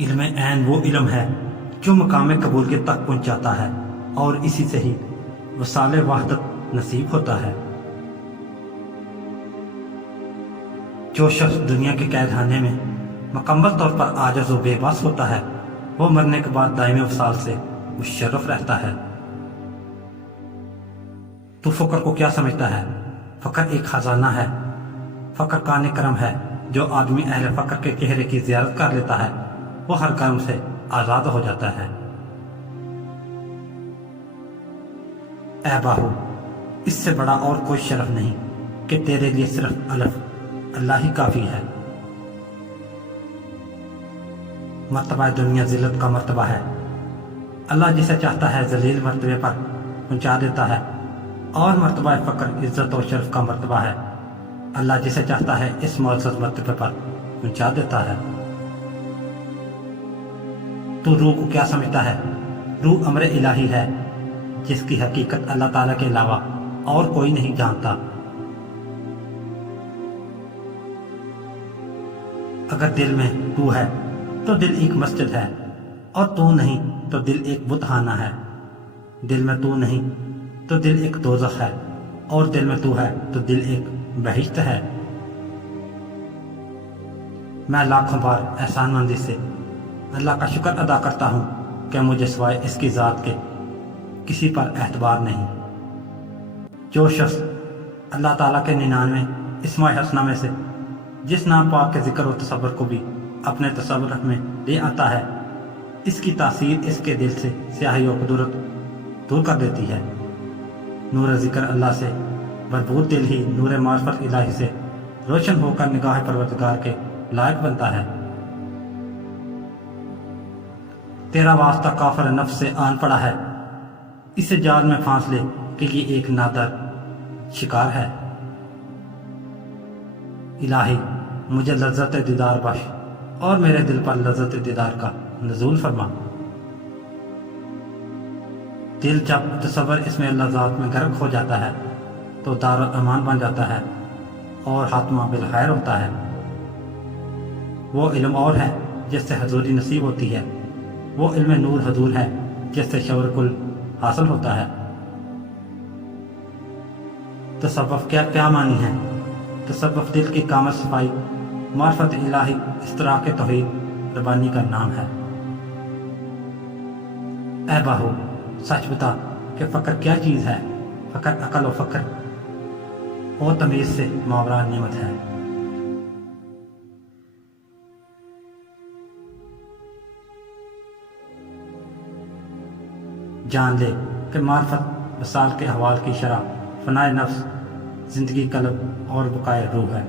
علم عین وہ علم ہے جو مقام قبولیت تک پہنچاتا ہے اور اسی سے ہی وصال وحدت نصیب ہوتا ہے۔ جو شخص دنیا کے قید خانے میں مکمل طور پر عاجز و بے بس ہوتا ہے وہ مرنے کے بعد دائمی وصال سے مشرف رہتا ہے۔ تو فقر کو کیا سمجھتا ہے؟ فقر ایک خزانہ ہے، فقر کان کرم ہے۔ جو آدمی اہل فقر کے چہرے کی زیارت کر لیتا ہے وہ ہر کرم سے آزاد ہو جاتا ہے۔ اے باہو، اس سے بڑا اور کوئی شرف نہیں کہ تیرے لیے صرف الف اللہ ہی کافی ہے۔ مرتبہ دنیا ذلت کا مرتبہ ہے۔ اللہ جسے چاہتا ہے ذلیل مرتبے پر پہنچا دیتا ہے، اور مرتبہ فقر عزت و شرف کا مرتبہ ہے۔ اللہ جسے چاہتا ہے اس معزز مرتبے پر پہنچا دیتا ہے۔ تو روح کو کیا سمجھتا ہے؟ روح امر الہی ہے جس کی حقیقت اللہ تعالیٰ کے علاوہ اور کوئی نہیں جانتا۔ اگر دل میں تو ہے تو دل ایک مسجد ہے، اور تو نہیں تو دل ایک بت خانہ ہے۔ دل میں تو نہیں تو دل ایک دوزخ ہے، اور دل میں تو ہے تو دل ایک بہشت ہے۔ میں لاکھوں بار احسان مندی سے اللہ کا شکر ادا کرتا ہوں کہ مجھے سوائے اس کی ذات کے کسی پر اعتبار نہیں۔ جو شخص اللہ تعالیٰ کے 99 اسماء حسنہ میں سے جس نام پاک کے ذکر و تصور کو بھی اپنے تصور میں لے آتا ہے، اس کی تاثیر اس کے دل سے سیاہی و قدرت دور کر دیتی ہے۔ نور ذکر اللہ سے بھرپور دل ہی نور معرفت الہی سے روشن ہو کر نگاہ پروردگار کے لائق بنتا ہے۔ تیرا واسطہ کافر نفس سے آن پڑا ہے، اسے جال میں پھانس لے کہ یہ ایک نادر شکار ہے۔ الہی مجھے لذت دیدار بخش اور میرے دل پر لذت دیدار کا نزول فرما۔ دل جب تصور اس میں اللہ ذات میں غرق ہو جاتا ہے تو دار الامان بن جاتا ہے اور خاتمہ بالخیر ہوتا ہے۔ وہ علم اور ہے جس سے حضوری نصیب ہوتی ہے، وہ علم نور حضور ہے جس سے شعور کل حاصل ہوتا ہے۔ تصوف کیا معنی ہے؟ تصوف دل کی کامل صفائی، معرفت الہی، اشتراک توحید ربانی کا نام ہے۔ اے باہو، سچ بتا کہ فقر کیا چیز ہے؟ فقر عقل و فقر اور تمیز سے ماورا نعمت ہے۔ جان لے کہ معرفت وصال کے احوال کی شرح فنائے نفس، زندگی قلب اور بقائے روح ہے۔